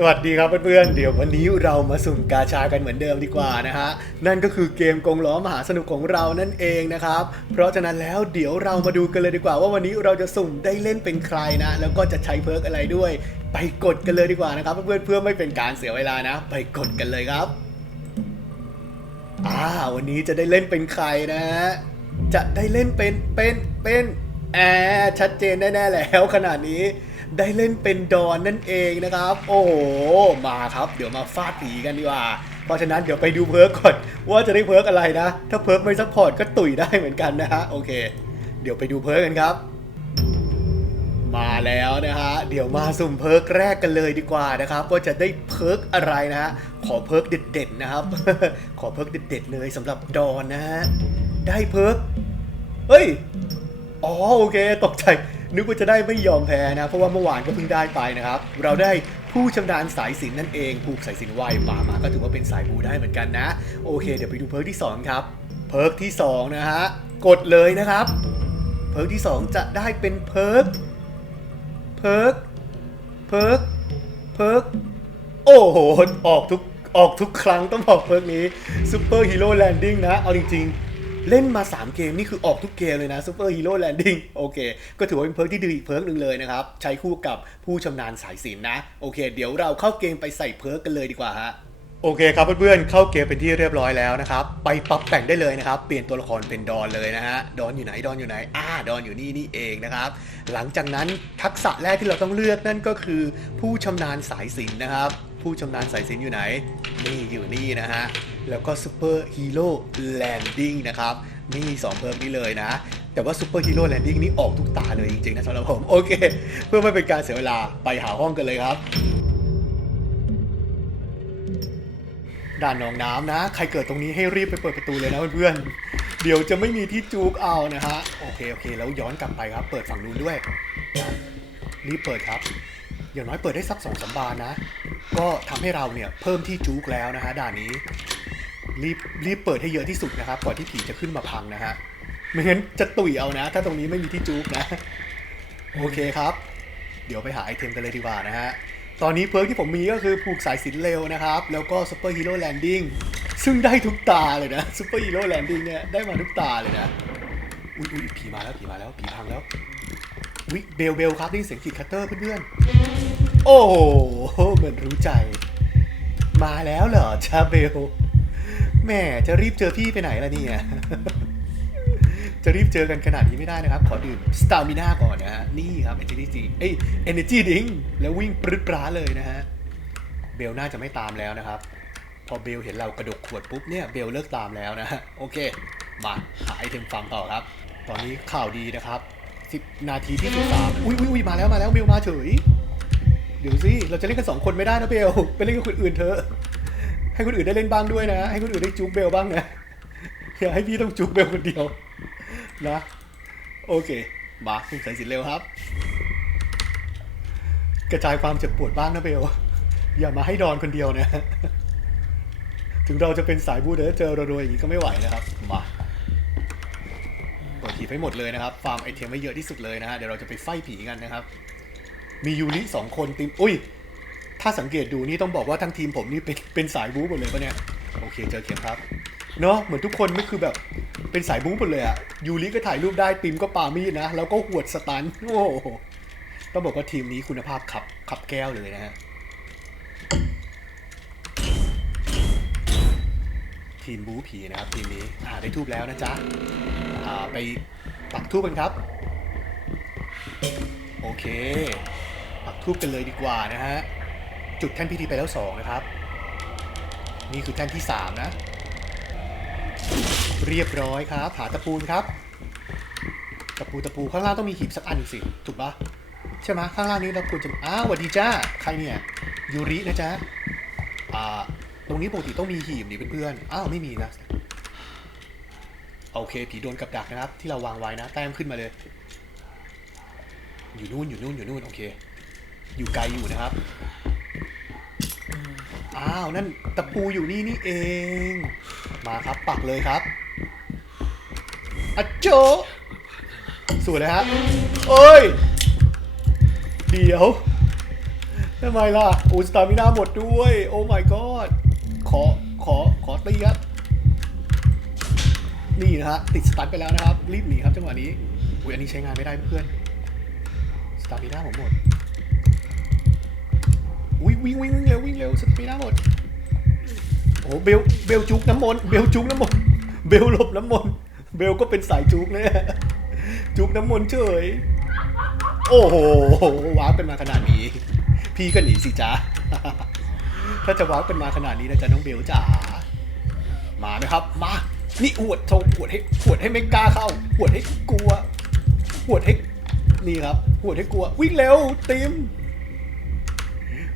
สวัสดีครับเพื่อนๆ เดี๋ยววันนี้เรามาสุ่มกาชากันเหมือนเดิมดีกว่านะฮะ นั่นก็คือเกมกงล้อมหาสนุกของเรานั่นเองนะครับ เพราะฉะนั้นแล้วเดี๋ยวเรามาดูกันเลยดีกว่า ว่าวันนี้เราจะสุ่มได้เล่นเป็นใครนะ แล้วก็จะใช้เพิร์กอะไรด้วย ไปกดกันเลยดีกว่านะครับ เพื่อนๆเพื่อไม่เป็นการเสียเวลานะ ไปกดกันเลยครับ อ่า วันนี้จะได้เล่นเป็นใครนะฮะ จะได้เล่นเป็นเป็นเป็นแอร์ชัดเจนแน่ๆแล้วขนาดนี้ ได้เล่นเป็นดอนนั่นเองนะครับ โอ้โหมาครับ เดี๋ยวมาฟาดผีกันดีกว่า เพราะฉะนั้นเดี๋ยวไปดูเพิร์กก่อน ว่าจะได้เพิร์กอะไรนะ ถ้าเพิร์กไม่ซัพพอร์ตก็ตุ๋ยได้เหมือนกันนะฮะโอเค เดี๋ยวไปดูเพิร์กกันครับมาแล้วนะฮะ เดี๋ยวมาสุ่มเพิร์กแรกกันเลยดีกว่านะครับว่าจะได้เพิร์กอะไรนะฮะ ขอเพิร์กเด็ดๆนะครับ ขอเพิร์กเด็ดๆเลยสำหรับดอนนะฮะ ได้เพิร์กเฮ้ย อ๋อโอเค ตกใจ นึกว่าจะได้ไม่ยอมแพ้นะ เพราะว่าเมื่อวานก็เพิ่งได้ไปนะครับ เราได้ผู้ชำนาญสายสินนั่นเองผูกสายสินไวมามาก็ถือว่าเป็นสายบูได้เหมือนกันนะ โอเค เดี๋ยวไปดูเพิร์กที่สองครับ เพิร์กที่สองนะฮะ กดเลยนะครับ เพิร์กที่สองจะได้เป็นเพิร์ก เพิร์ก เพิร์ก เพิร์ก โอ้โห ออกทุกออกทุกครั้งต้องบอกเพิร์กนี้ซูเปอร์ฮีโร่แลนดิ้งนะ เอาจริง ๆ เล่นมา 3 เกม นี่คือออกทุกเกมเลยนะซูเปอร์ฮีโร่แลนดิ้งโอเค ก็ถือว่าเป็นเพิร์กที่ดีอีกเพิร์กหนึ่งเลยนะครับ ใช้คู่กับผู้ชำนาญสายสินนะ โอเค เดี๋ยวเราเข้าเกมไปใส่เพิร์กกันเลยดีกว่าฮะ โอเคครับเพื่อนๆเข้าเกมเป็นที่เรียบร้อยแล้วนะครับ ไปปรับแต่งได้เลยนะครับ เปลี่ยนตัวละครเป็นดอนเลยนะฮะดอนอยู่ไหนดอนอยู่ไหนอ่าดอนอยู่นี่นี่เองนะครับ หลังจากนั้นทักษะแรกที่เราต้องเลือกนั่นก็คือผู้ชำนาญสายสินนะครับ ผู้ชำนาญสายสินอยู่ไหน นี่อยู่นี่นะฮะแล้วก็ซูเปอร์ฮีโร่แลนดิ้งนะครับนี่สองเพิ่มนี้เลยนะ แต่ว่าซูเปอร์ฮีโร่แลนดิ้งนี่ออกทุกตาเลยจริงๆนะสำหรับผม โอเค เพื่อไม่เป็นการเสียเวลาไปหาห้องกันเลยครับ ด่านหนองน้ำนะ ใครเกิดตรงนี้ให้รีบไปเปิดประตูเลยนะเพื่อนๆ เดี๋ยวจะไม่มีที่จูกเอานะฮะ โอเคโอเค แล้วย้อนกลับไปครับ เปิดฝั่งนู้นด้วย รีบเปิดครับ อย่างน้อยเปิดได้สักสองสามบานนะ ก็ทำให้เราเนี่ยเพิ่มที่จูกแล้วนะฮะด่านนี้ รีบรีบเปิดให้เยอะที่สุดนะครับก่อนที่ผีจะขึ้นมาพังนะฮะ ไม่งั้นจะตุ๋ยเอานะ ถ้าตรงนี้ไม่มีที่จูกนะ โอเคครับ เดี๋ยวไปหาไอเทมกันเลยดีกว่านะฮะ ตอนนี้เพิร์กที่ผมมีก็คือผูกสายสินเร็วนะครับ แล้วก็ซูเปอร์ฮีโร่แลนดิ้งซึ่งได้ทุกตาเลยนะซูเปอร์ฮีโร่แลนดิ้งเนี่ยได้มาทุกตาเลยนะ อุ้ยอุ้ยผีมาแล้วผีมาแล้วผีพังแล้ววิเบลเบลครับได้เสียงขีดคัตเตอร์เพื่อนๆ โอ้โหเหมือนรู้ใจ มาแล้วเหรอชาเบลแม่จะรีบเจอพี่ไปไหนล่ะเนี่ย จะรีบเจอกันขนาดนี้ไม่ได้นะครับ ขอดื่มสตามิน่าก่อนนะฮะ นี่ครับ Energy เอ้ย Energy Drink แล้ววิ่งปรึ๊ดปร้าเลยนะฮะ เบลน่าจะไม่ตามแล้วนะครับ พอเบลเห็นเรากระดกขวดปุ๊บเนี่ยเบลเลิกตามแล้วนะฮะ โอเค มาหาไอเทมฟังต่อครับ ตอนนี้ข่าวดีนะครับ10นาทีที่13อุ้ยอุ้ยอุ้ยมาแล้วมาแล้วเบลมาเฉย เดี๋ยวสิเราจะเล่นกันสองคนไม่ได้นะเบลไปเล่นกับคนอื่นเถอะ ให้คนอื่นได้เล่นบ้างด้วยนะ ให้คนอื่นได้จุกเบลบ้างนะอย่าให้พี่ต้องจุกเบลคนเดียว นะ โอเค มาขึ้นสายสินเร็วครับ กระจายความเจ็บปวดบ้างนะเบล อย่ามาให้ดอนคนเดียวนะ ถึงเราจะเป็นสายบูเดอเจอรวยๆอย่างนี้ก็ไม่ไหวนะครับ มาเปิดผีให้หมดเลยนะครับ ฟาร์มไอเทมไว้เยอะที่สุดเลยนะฮะ เดี๋ยวเราจะไปไฟผีกันนะครับ มียูริสองคนติม อุ้ย ถ้าสังเกตดูนี่ต้องบอกว่าทั้งทีมผมนี่เป็นเป็นสายบู๊หมดเลยปะเนี่ย โอเค เจอเข็มครับ เนาะเหมือนทุกคนไม่คือแบบเป็นสายบู๊หมดเลยอะยูริก็ถ่ายรูปได้ติมก็ปามีดนะ แล้วก็หวดสตันโอ้โหต้องบอกว่าทีมนี้คุณภาพขับขับแก้วเลยนะฮะทีมบู๊ผีนะครับทีมนี้อ่าได้ทูบแล้วนะจ๊ะอ่าไปปักทูบกันครับ โอเค ปักทูบกันเลยดีกว่านะฮะจุดแท่นพิธีไปแล้วสองนะครับ นี่คือแท่นที่สามนะ เรียบร้อยครับ หาตะปูนครับ ตะปูตะปูข้างล่างต้องมีหีบสักอันสิ ถูกปะใช่ไหมข้างล่างนี้เราควรจะอ้าวสวัสดีจ้า ใครเนี่ย ยูรินะจ๊ะ อ่า ตรงนี้ปกติต้องมีหีบนี่เพื่อนๆ อ้าวไม่มีนะ โอเค ผีโดนกับดักนะครับ ที่เราวางไว้นะ แต้มขึ้นมาเลย อยู่นู่นอยู่นู่นอยู่นู่นโอเค อยู่ไกลอยู่นะครับ อ้าว นั่นตะปูอยู่นี่นี่เอง มาครับปักเลยครับ อะโจสวยเลยฮะเอ้ย เดี๋ยวทำไมล่ะอูสตามินาหมดด้วย โอ้ my god ขอ ขอ ขอตีครับ นี่นะฮะ ติดสตันไปแล้วนะครับ รีบหนีครับจังหวะนี้อุ้ยอันนี้ใช้งานไม่ได้เพื่อนสตามินาผมหมดอุ้ยวิ่งวิ่งวิ่งเร็ววิ่งเร็วสตามินาหมดโอ้เบล เบลจุกน้ำมนต์ เบลจุกน้ำมนต์ เบลหลบน้ำมนต์ เบลก็เป็นสายจุกเลยจุกน้ำมนต์เฉย โอ้โหว้าวกันมาขนาดนี้ พี่ก็หนีสิจ้าถ้าจะว้าวกันมาขนาดนี้นะจ๊ะน้องเบลจ๋ามานะครับ มานี่อวดโชว์อวดให้อวดให้ไม่กล้าเข้าอวดให้กลัวอวดให้นี่ครับอวดให้กลัว วิ่งเร็วติม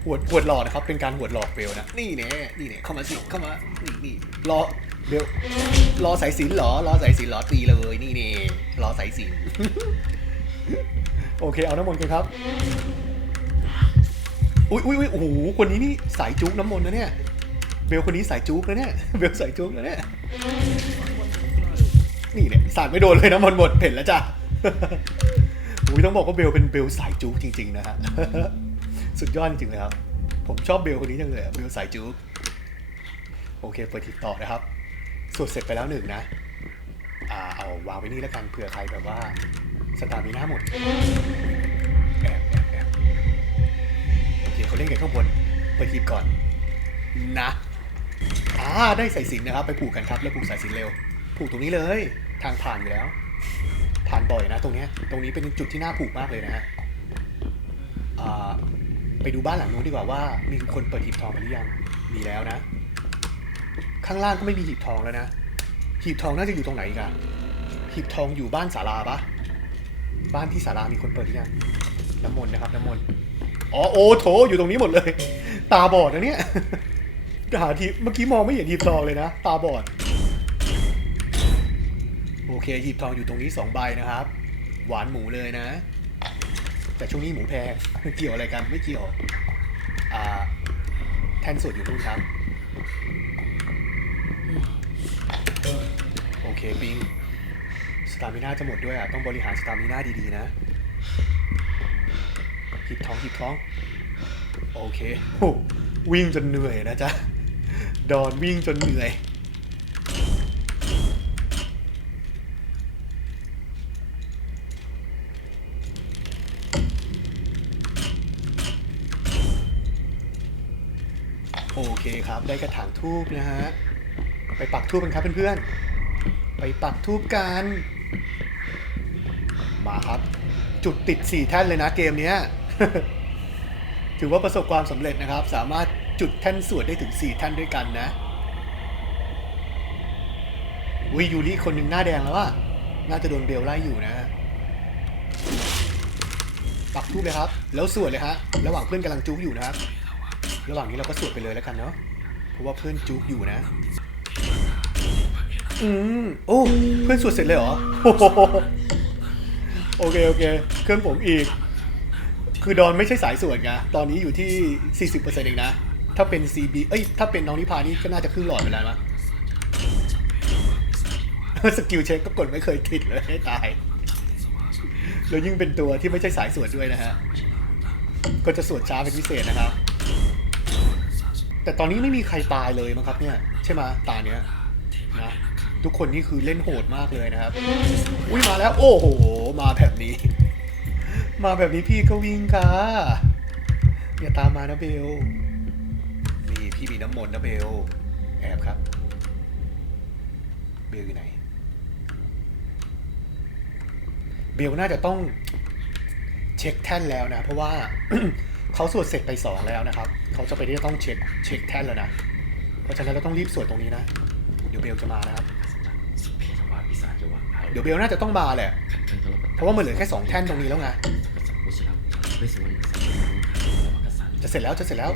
หวดหวดหลอกนะครับ เป็นการหวดหลอกเบลนะ นี่แน่นี่แน่เข้ามาสิเข้ามา นี่นี่รอ เบลรอสายสิญจนเหรอ รอสายสิญจนเหรอตีเลยนี่เน่รอสายสิญจนโอเค เอาน้ำมนต์กันครับ อุ้ยอุ้ยอุ้ยโอ้โห คนนี้นี่สายจุกน้ำมนต์นะเนี่ย เบลคนนี้สายจุกนะเนี่ย เบลสายจุกนะเนี่ย นี่เนี่ยสาดไม่โดนเลยน้ำมนต์หมดเผ็ดแล้วจ้ะอุ้ยต้องบอกว่าเบลเป็นเบลสายจุกจริง ๆ นะฮะ สุดยอดจริงๆเลยครับ ผมชอบเบลคนนี้จังเลยอะเบลสายจุกโอเค เปิดทิปต่อนะครับ สวดเสร็จไปแล้วหนึ่งนะอ่าเอาวางไว้นี่แล้วกันเผื่อใครแบบว่าสตาร์มีหน้าหมดแอบแอบแอบโอเคเขาเล่นกันข้างบนเปิดทีมก่อนนะอ่าได้สายสิญนนะครับ ไปผูกกันครับ แล้วผูกสายสิญจนเร็ว ผูกตรงนี้เลย ทางผ่านอยู่แล้ว ผ่านบ่อยนะ ตรงนี้ตรงนี้เป็นจุดที่น่าผูกมากเลยนะฮะไปดูบ้านหลังนู้นดีกว่าว่ามีคนเปิดหีบทองไปหรือยังมีแล้วนะ ข้างล่างก็ไม่มีหีบทองแล้วนะ หีบทองน่าจะอยู่ตรงไหนกันหีบทองอยู่บ้านศาลาปะบ้านที่ศาลามีคนเปิดหรือยังน้ำมนต์นะครับน้ำมนต์อ๋อโอ้โถอยู่ตรงนี้หมดเลย ตาบอดนะเนี่ยหาทีเมื่อกี้มองไม่เห็นหีบทองเลยนะ ตาบอด โอเคหีบทองอยู่ตรงนี้สองใบนะครับ หวานหมูเลยนะ แต่ช่วงนี้หมูแพงเกี่ยวอะไรกันไม่เกี่ยว อ่า แท่นสวดอยู่นู่นครับ เคปิงสตามิน่าจะหมดด้วยอะ ต้องบริหารสตามิน่าดีๆนะ หยิบท้องหยิบท้อง โอเคโอ้วิ่งจนเหนื่อยนะจ๊ะ ดอนวิ่งจนเหนื่อย โอเคครับ ได้กระถางทูบนะฮะ ไปปักทูบกันครับเพื่อนๆ ไปปักทูบกัน มาครับ จุดติด4แท่นเลยนะเกมเนี้ยถือว่าประสบความสำเร็จนะครับ สามารถจุดแท่นสวดได้ถึง4แท่นด้วยกันนะวิยูริคนหนึ่งหน้าแดงแล้วอะน่าจะโดนเบลไล่อยู่นะปักทูบเลยครับ แล้วสวดเลยฮะระหว่างเพื่อนกำลังจุกอยู่นะครับ ระหว่างนี้เราก็สวดไปเลยแล้วกันเนาะเพราะว่าเพื่อนจุกอยู่นะ อืมโอ้เพื่อนสวดเสร็จเลยเหรอโอ้โหโอเคโอเคเครื่องผมอีก คือดอนไม่ใช่สายสวดไงตอนนี้อยู่ที่ 40%เองนะ ถ้าเป็น CB เอ้ยถ้าเป็นน้องนิพานี่ก็น่าจะครึ่งหลอดไปแล้วนะสกิลเช็คก็กดไม่เคยติดเลยให้ตาย แล้วยิ่งเป็นตัวที่ไม่ใช่สายสวดด้วยนะฮะ ก็จะสวดช้าเป็นพิเศษนะครับ แต่ตอนนี้ไม่มีใครตายเลยมั้งครับเนี่ย ใช่ไหมตาเนี้ยนะ ทุกคนนี่คือเล่นโหดมากเลยนะครับ อุ้ยมาแล้ว โอ้โห มาแบบนี้ มาแบบนี้พี่ก็วิ่งค่ะอย่าตามมานะเบล นี่พี่มีน้ำมนต์นะเบล แอบครับ เบลอยู่ไหน เบลน่าจะต้องเช็คแท่นแล้วนะ เพราะว่าเขาสวดเสร็จไปสองแล้วนะครับ เขาจะไปที่จะต้องเช็คเช็คแท่นแล้วนะ เพราะฉะนั้นเราต้องรีบสวดตรงนี้นะ เดี๋ยวเบลจะมานะครับ เพทวาปิศาจวะไอ เดี๋ยวเบลน่าจะต้องมาแหละขันเทิงทะเลาะเพราะว่ามันเหลือแค่สองแท่นตรงนี้แล้วไงวชิระเวสวรรณสังฆาสันจะเสร็จแล้วจะเสร็จแล้ว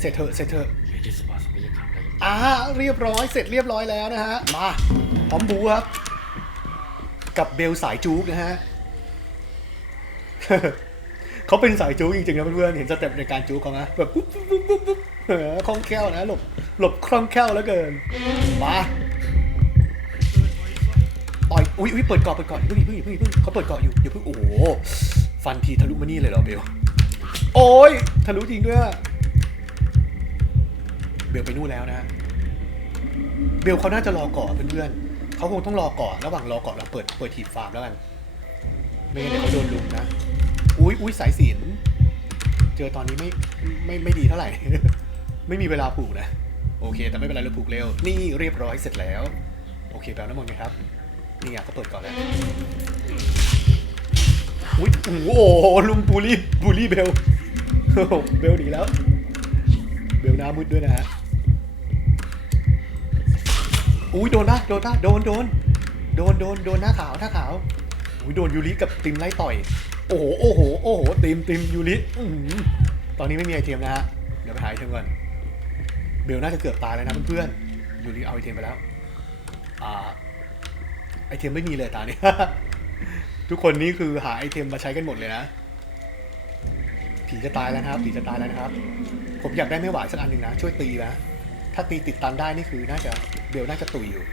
เสร็จเถอะเสร็จเถอะเวทิสปาสมิยขังไอ่าเรียบร้อยเสร็จเรียบร้อยแล้วนะฮะ มาพร้อมบูครับ กับเบลสายจู๊กนะฮะเขาเป็นสายจู๊กจริงๆนะเพื่อนๆเห็นสเต็ปในการจู๊กเขาไหมแบบปุ๊บปุ๊บปุ๊บปุ๊บปุ๊บเออคล่องแคล่วนะหลบหลบคล่องแคล่วแล้วเกินมาต่ อุ้ยอุ้ยเปิดเกาะเปิดเกาะเพิ่งอย่าเพิ่งอย่าเพิ่งอย่าเพิ่งเขาเปิดเกาะอยู่อย่าเพิ่งโอ้โหฟันทีทะลุมานี่เลยเหรอเบลโอ้ยทะลุจริงด้วยเบลไปนู่นแล้วนะ เบลเขาน่าจะรอเก่อนเพื่อนๆเขาคงต้องรอเก่อนระหว่างรอเก่อนเราเปิดเปิดหีฟาร์มแล้วกันไม่งั้นเดี๋ยวเขาโดนลุมนะอุ้ยอุ้ยสายสินเจอตอนนี้ไม่ไม่ไม่ดีเท่าไหร่ ไม่มีเวลาผูกนะ โอเค แต่ไม่เป็นไรเราผูกเร็ว นี่เรียบร้อยเสร็จแล้ว โอเคแปลน้ำมันไหมครับ นี่อะก็เปิดก่อนแล้วอุ้ยโอ้โหลุงบูลลี่บูลลี่เบลเบลหนีแล้ว เบลหน้ามืดด้วยนะฮะอุ้ยโดนนะโดนนะโดนโดนโดนโดนโดนหน้าขาวหน้าขาวอุ้ยโดนยูริกับติมไล่ต่อย โอ้โหโอ้โหโอ้โหติมติมยูริอื้อหือตอนนี้ไม่มีไอเทมนะฮะเดี๋ยวไปหาไอเทมก่อนเบลน่าจะเกือบตายแล้วนะเพื่อนๆยูริเอาไอเทมไปแล้วอ่า เทมไม่มีเลยตานี้ทุกคนนี่คือหาไอเทมมาใช้กันหมดเลยนะ ผีจะตายแล้วนะครับ ผีจะตายแล้วนะครับ ผมอยากได้ไม่หวานสักอันหนึ่งนะ ช่วยตีนะ ถ้าตีติดตันได้นี่คือน่าจะเบลน่าจะตุยอยู่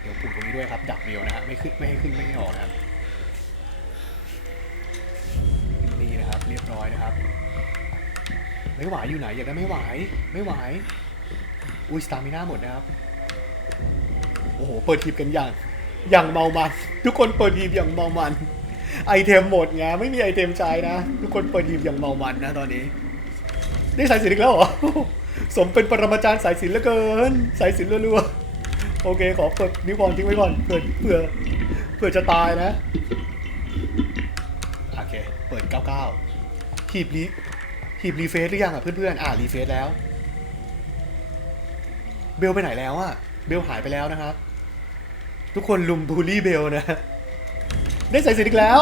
เดี๋ยวปลูกตรงนี้ด้วยครับ ดักเบลนะฮะไม่ขึ้นไม่ให้ขึ้นไม่ให้ออกนะครับ นี่นะครับ เรียบร้อยนะครับ ไม่ไหวอยู่ไหนอยากได้ไม่ไหวไม่ไหวอุ้ยสตามิน่าหมดนะครับ อ้โห เปิดทีมกันอย่าง อย่างเมามัน ทุกคนเปิดทีมอย่างเมามัน ไอเทมหมดไงไม่มีไอเทมใช้นะ ทุกคนเปิดทีมอย่างเมามันนะตอนนี้ ได้สายสินอีกแล้วเหรอ สมเป็นปรมาจารย์สายสินเหลือเกิน สายสินรัวๆ โอเค ขอเปิดนิวบอลทิ้งไว้ก่อนเผื่อเผื่อเผื่อจะตายนะ โอเค เปิด 99หีบรีหีบรีเฟซหรือยังอะเพื่อนๆ อ่ารีเฟซแล้ว เบลไปไหนแล้วอะ เบลหายไปแล้วนะครับ ทุกคนลุมบูลลี่เบลนะ ได้สายสินอีกแล้ว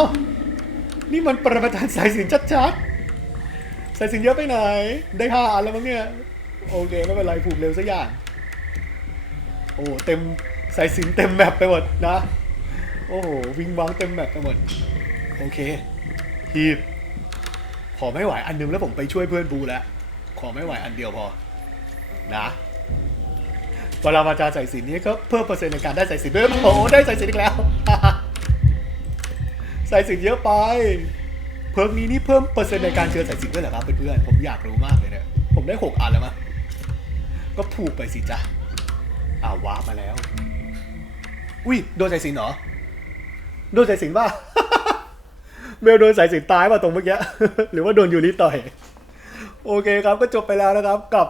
นี่มันปรมาจารย์สายสินชัดๆ สายสินเยอะไปไหน ได้ห้าอันแล้วมั้งเนี่ย โอเคไม่เป็นไรผูกเร็วสักอย่าง โอ้เต็มสายสินเต็มแมปไปหมดนะ โอ้โหวิงวังเต็มแมปไปหมด โอเคทีบขอไม่ไหวอันหนึงแล้วผมไปช่วยเพื่อนบูแล้ว ขอไม่ไหวอันเดียวพอ นะ เวลามาจาใส่สินนี้ก็เพิ่มเปอร์เซ็นต์ในการได้ใส่สินด้วยโอ้โหได้ใส่สินอีกแล้วใส่สินเยอะไป เพิ่มนี้นี่เพิ่มเปอร์เซ็นต์ในการเจอใส่สินด้วยเหรอครับเพื่อนๆผมอยากรู้มากเลยเนี่ยผมได้หกอันแล้วมั้งก็ผูกไปสิจ้ะอ้าวว้ามาแล้วอุ้ยโดนใส่สินเหรอโดนใสายสินป่ะเบลโดนสายสินตายป่ะตรงเมื่อกี้หรือว่าโดนยูริต่อย โอเคครับก็จบไปแล้วนะครับกับ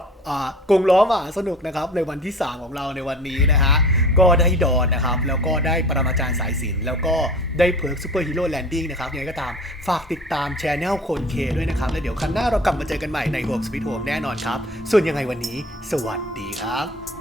กงล้อหมาสนุกนะครับในวันที่ 3 ของเราในวันนี้นะฮะก็ได้ดอนนะครับ แล้วก็ได้ปรมาจารย์สายสินแล้วก็ได้เพิร์กซูเปอร์ฮีโร่แลนดิ้งนะครับยังไงก็ตามฝากติดตามชแนลคนเคด้วยนะครับ แล้วเดี๋ยวครั้งหน้าเรากลับมาเจอกันใหม่ในโฮมสปีดโฮมแน่นอนครับ ส่วนยังไงวันนี้ สวัสดีครับ